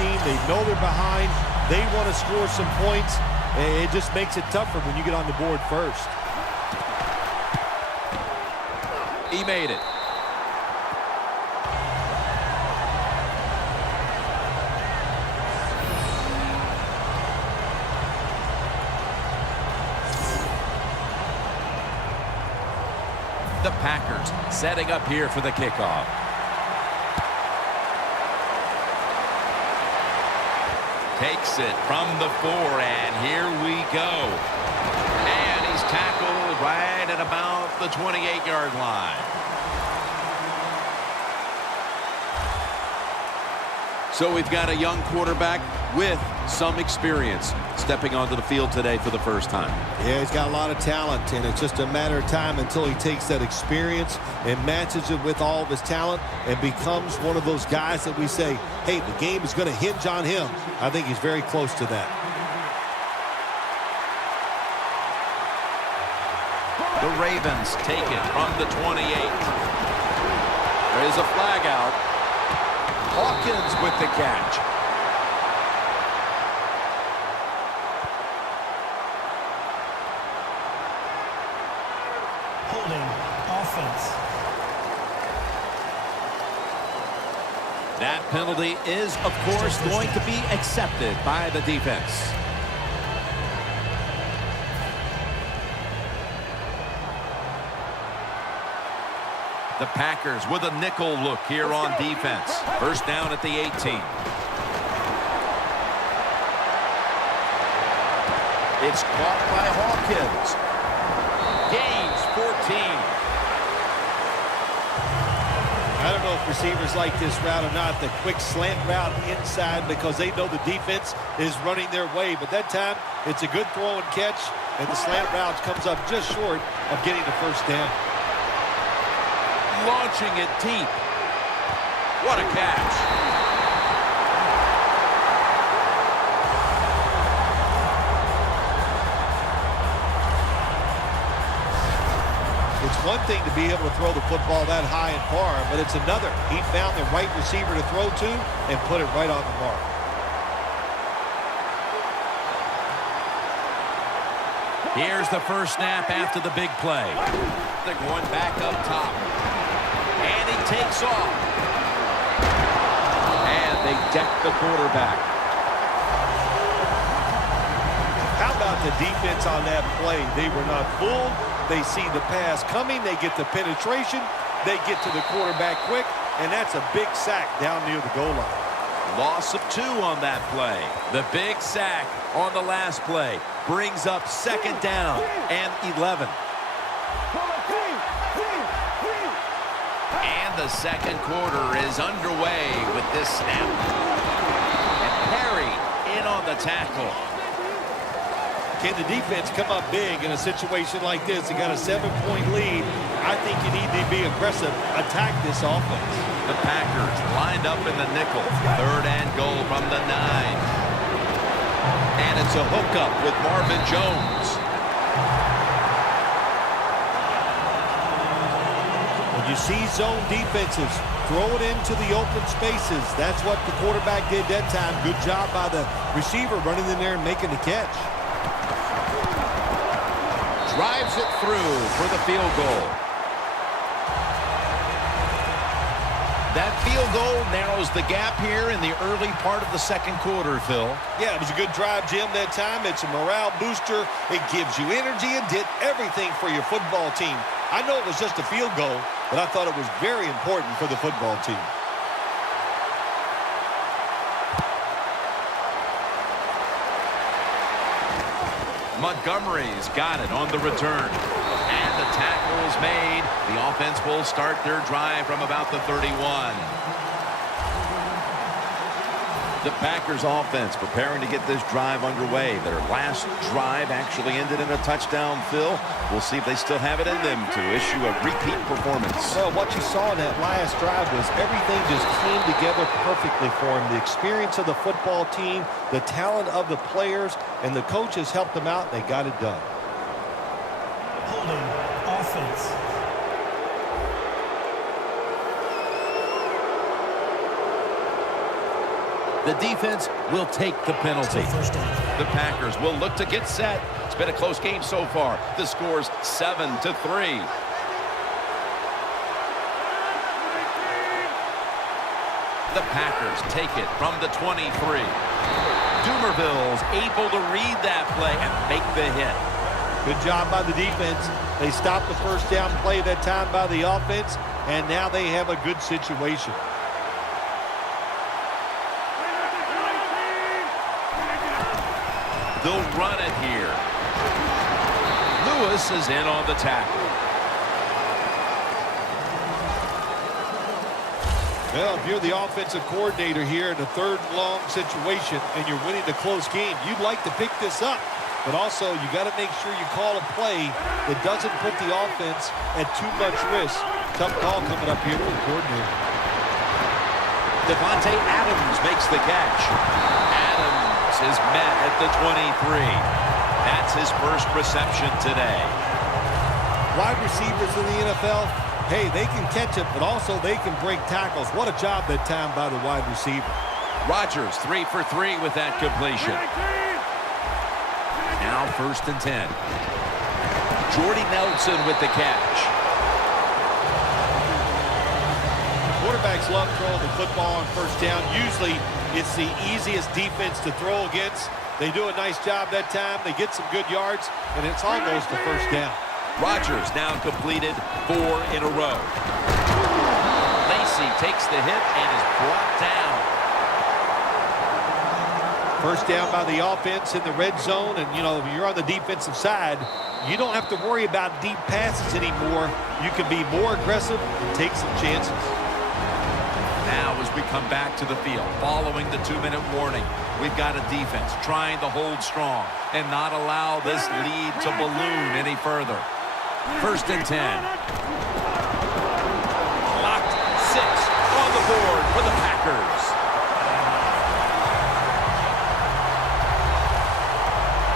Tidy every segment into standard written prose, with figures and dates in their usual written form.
team. They know they're behind. They want to score some points. It just makes it tougher when you get on the board first. He made it. The Packers setting up here for the kickoff. Takes it from the 4, and here we go. And he's tackled right at about the 28-yard line. So we've got a young quarterback with some experience stepping onto the field today for the first time. Yeah, he's got a lot of talent, and it's just a matter of time until he takes that experience and matches it with all of his talent and becomes one of those guys that we say, hey, the game is going to hinge on him. I think he's very close to that. The Ravens take it from the 28. There is a flag out. Hawkins with the catch. Holding offense. That penalty is, of course, going to be accepted by the defense. The Packers with a nickel look here on defense. First down at the 18. It's caught by Hawkins. Gains 14. I don't know if receivers like this route or not, the quick slant route inside, because they know the defense is running their way. But that time, it's a good throw and catch, and the slant route comes up just short of getting the first down. Launching it deep. What a catch. It's one thing to be able to throw the football that high and far, but it's another. He found the right receiver to throw to and put it right on the mark. Here's the first snap after the big play. They're going back up top. And he takes off. And they deck the quarterback. How about the defense on that play? They were not fooled. They see the pass coming. They get the penetration. They get to the quarterback quick. And that's a big sack down near the goal line. Loss of 2 on that play. The big sack on the last play brings up second down and 11. And the second quarter is underway with this snap. And Perry in on the tackle. Can the defense come up big in a situation like this? They got a 7-point lead. I think you need to be aggressive. Attack this offense. The Packers lined up in the nickel. Third and goal from the 9. And it's a hookup with Marvin Jones. When you see zone defenses, throw it into the open spaces. That's what the quarterback did that time. Good job by the receiver running in there and making the catch. Drives it through for the field goal. That field goal narrows the gap here in the early part of the second quarter, Phil. Yeah, it was a good drive, Jim, that time. It's a morale booster. It gives you energy and did everything for your football team. I know it was just a field goal, but I thought it was very important for the football team. Montgomery's got it on the return. And the tackle is made. The offense will start their drive from about the 31. The Packers offense preparing to get this drive underway. Their last drive actually ended in a touchdown, Phil. We'll see if they still have it in them to issue a repeat performance. Well, what you saw in that last drive was everything just came together perfectly for him. The experience of the football team, the talent of the players, and the coaches helped them out. They got it done. Holding offense. The defense will take the penalty. First down. The Packers will look to get set. It's been a close game so far. The score's 7-3. The Packers take it from the 23. Dumerville's able to read that play and make the hit. Good job by the defense. They stopped the first down play that time by the offense, and now they have a good situation. They'll run it here. Lewis is in on the tackle. Well, if you're the offensive coordinator here in a third and long situation and you're winning a close game, you'd like to pick this up. But also, you got to make sure you call a play that doesn't put the offense at too much risk. Tough call coming up here for the coordinator. Devontae Adams makes the catch. Adams is met at the 23. That's his first reception today. Wide receivers in the NFL, hey, they can catch it, but also they can break tackles. What a job that time by the wide receiver. Rodgers 3 for 3 with that completion. Now 1st and 10. Jordy Nelson with the catch. Quarterbacks love throwing the football on first down. Usually it's the easiest defense to throw against. They do a nice job that time. They get some good yards, and it's almost a first down. Rodgers now completed 4 in a row. Lacey takes the hit and is brought down. First down by the offense in the red zone, and, you know, if you're on the defensive side, you don't have to worry about deep passes anymore. You can be more aggressive and take some chances. Now as we come back to the field, following the 2-minute warning, we've got a defense trying to hold strong and not allow this lead to balloon any further. 1st and 10. Locked 6 on the board for the Packers.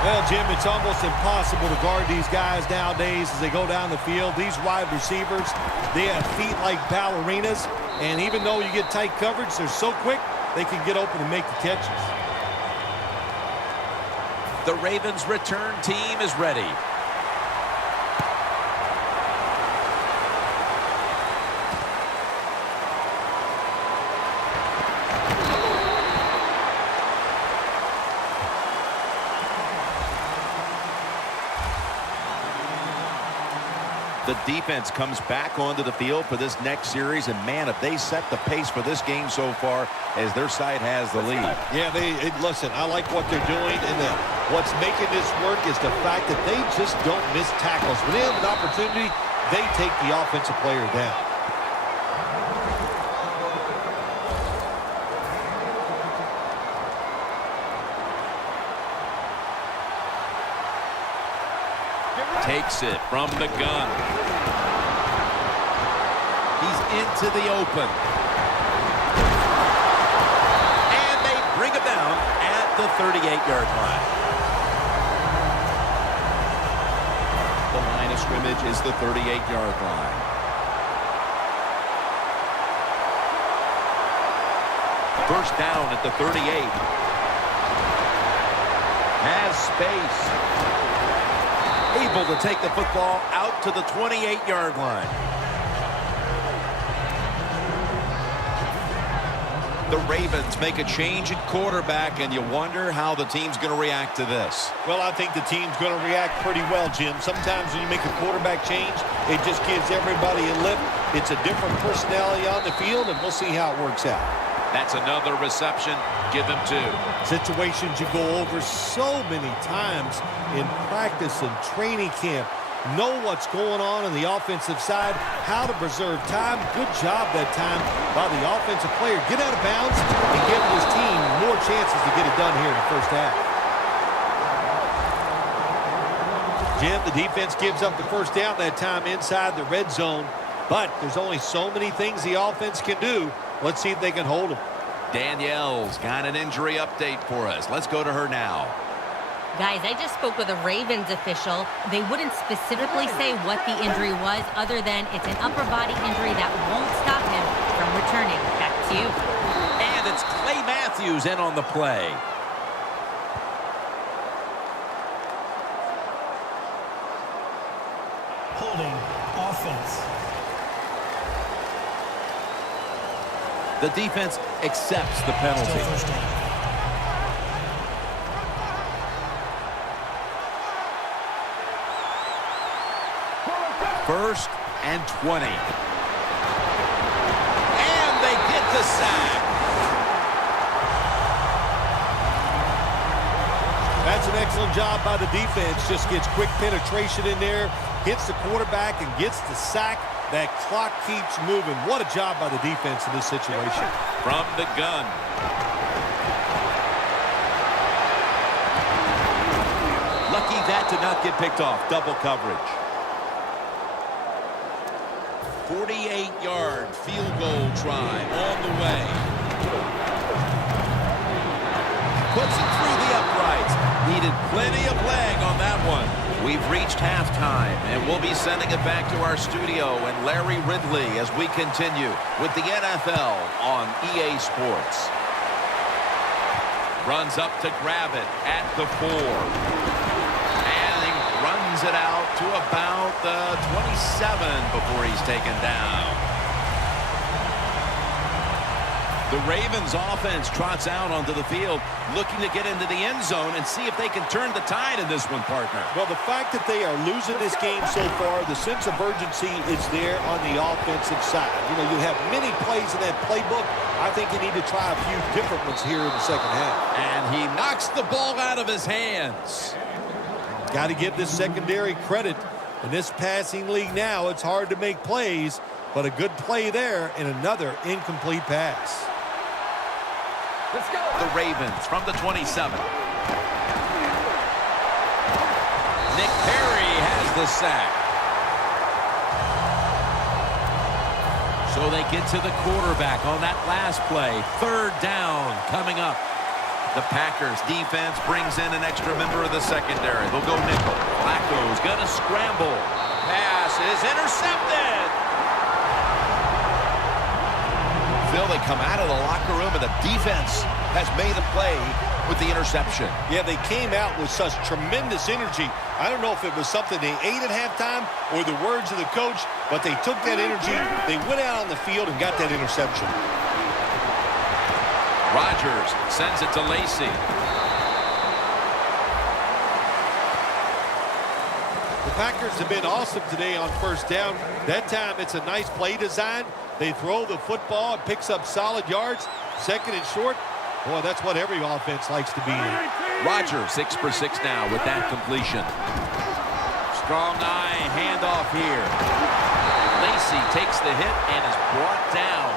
Well, Jim, it's almost impossible to guard these guys nowadays as they go down the field. These wide receivers, they have feet like ballerinas, and even though you get tight coverage, they're so quick, they can get open and make the catches. The Ravens' return team is ready. The defense comes back onto the field for this next series, and man, if they set the pace for this game so far as their side has the lead. Yeah, listen, I like what they're doing, and what's making this work is the fact that they just don't miss tackles. When they have an opportunity, they take the offensive player down. Takes it from the gun. He's into the open. And they bring him down at the 38-yard line. The line of scrimmage is the 38-yard line. First down at the 38. Has space. Able to take the football out to the 28-yard line. The Ravens make a change at quarterback, and you wonder how the team's going to react to this. Well, I think the team's going to react pretty well, Jim. Sometimes when you make a quarterback change, it just gives everybody a lift. It's a different personality on the field, and we'll see how it works out. That's another reception. Give him 2. Situations you go over so many times in practice and training camp. Know what's going on the offensive side, how to preserve time. Good job that time by the offensive player. Get out of bounds and give his team more chances to get it done here in the first half. Jim, the defense gives up the first down that time inside the red zone, but there's only so many things the offense can do. Let's see if they can hold them. Danielle's got an injury update for us. Let's go to her now. Guys, I just spoke with a Ravens official. They wouldn't specifically say what the injury was other than it's an upper body injury that won't stop him from returning. Back to you. And It's Clay Matthews in on the play. Holding offense. The defense accepts the penalty. Still first down. First and 20. And they get the sack. That's an excellent job by the defense. Just gets quick penetration in there, hits the quarterback, and gets the sack. That clock keeps moving. What a job by the defense in this situation. From the gun. Lucky that did not get picked off. Double coverage. 48-yard field goal try on the way. Puts it through the uprights. Needed plenty of leg on that one. We've reached halftime, and we'll be sending it back to our studio and Larry Ridley as we continue with the NFL on EA Sports. Runs up to grab it at the 4. And he runs it out to about the 27 before he's taken down. The Ravens offense trots out onto the field, looking to get into the end zone and see if they can turn the tide in this one, partner. Well, the fact that they are losing this game so far, the sense of urgency is there on the offensive side. You know, you have many plays in that playbook. I think you need to try a few different ones here in the second half. And he knocks the ball out of his hands. Got to give this secondary credit. In this passing league now, it's hard to make plays, but a good play there and another incomplete pass. Let's go. The Ravens from the 27. Nick Perry has the sack. So they get to the quarterback on that last play. Third down coming up. The Packers defense brings in an extra member of the secondary. They'll go nickel. Flacco's going to scramble. Pass is intercepted. Phil, they come out of the locker room, and the defense has made a play with the interception. Yeah, they came out with such tremendous energy. I don't know if it was something they ate at halftime or the words of the coach, but they took that energy, they went out on the field and got that interception. Rodgers sends it to Lacy. The Packers have been awesome today on first down. That time it's a nice play design. They throw the football, it picks up solid yards. Second and short, boy, that's what every offense likes to be in. Rodgers 6 for 6 now with that completion. Strong eye handoff here. Lacy takes the hit and is brought down.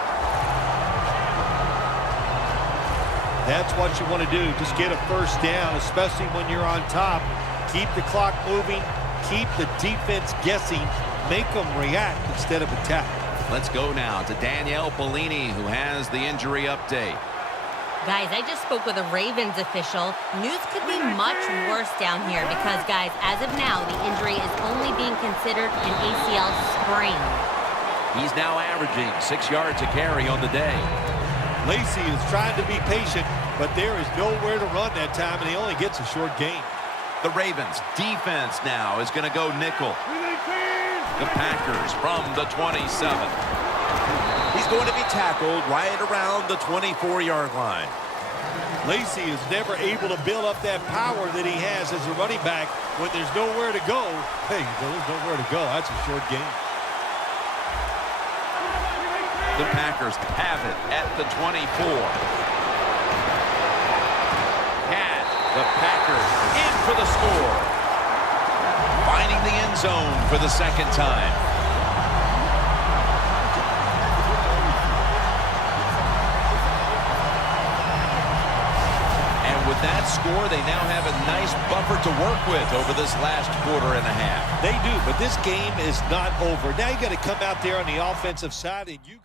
That's what you want to do. Just get a first down, especially when you're on top. Keep the clock moving. Keep the defense guessing. Make them react instead of attack. Let's go now to Danielle Bellini, who has the injury update. Guys, I just spoke with a Ravens official. News could be much worse down here because, guys, as of now, the injury is only being considered an ACL sprain. He's now averaging 6 yards a carry on the day. Lacy is trying to be patient, but there is nowhere to run that time, and he only gets a short gain. The Ravens defense now is going to go nickel. The Packers from the 27. He's going to be tackled right around the 24-yard line. Lacy is never able to build up that power that he has as a running back when there's nowhere to go. Hey, there's nowhere to go. That's a short gain. The Packers have it at the 24. And the Packers in for the score. Finding the end zone for the second time. And with that score, they now have a nice buffer to work with over this last quarter and a half. They do, but this game is not over. Now you got to come out there on the offensive side and you